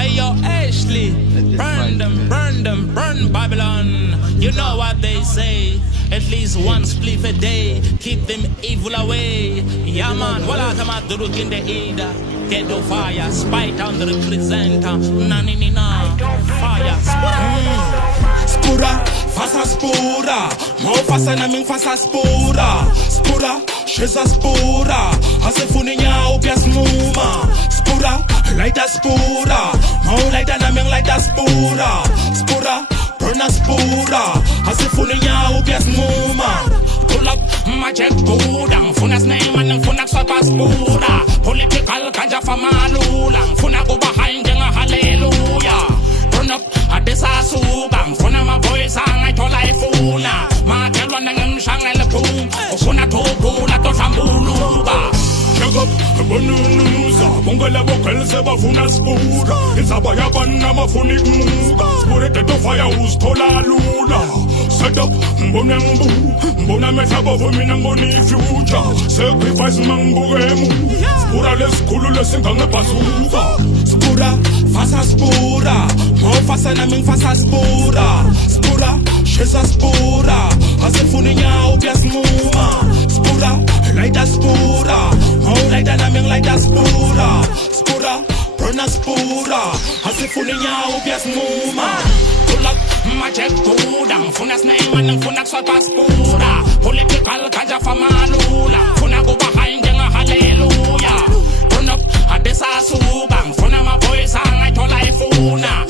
Hey yo, Ashley, burn them, burn Babylon. You know what they say, at least one spliff a day, keep them evil away. Yeah man, wala tama duruk in the ida. Get the fire, spite on the representer. Nanina, fire, Spura, faça spura, mo faça na mim faça spura. Spura, cheza spura, hasefuni nyao pias muma. Spura, laita spura, mo laita na ming laita spura. Spura, burna spura, hasefuni nyao pias muma. pull up, magic budang. Funas name and funak sopa spura. Political kanja famalulang. Funak ubahain jenga hallelujah. Turn up, adesa subang. Funa ma voice ang ay tolay funa. Matelwan ng siyang elapung. O funa tupula to sambuluba. Check up, banunuza, bongala vocal se bafuna spura. Insabayaban na mafunik muga. Spurete to fire ustola lula. Set up, mbonambu, mbonameta bavumi nangoni future. Sacrifice manguremu. Spura les kulu les inganga pasuga. Spura, faça spura, mo faça na ming faça spura. Spura, cheza spura, hasefuni nyao pias muma. Spura, laita spura, mo laita na ming laita spura. Spura, burna spura, hasefuni nyao pias muma. Pull up, magic budang. Funas name and funak sopa spura. Political kanja famalula. Funak ubahain jenga hallelujah. Turn up, adesa subang. Funa ma voice ang ay tolay funa.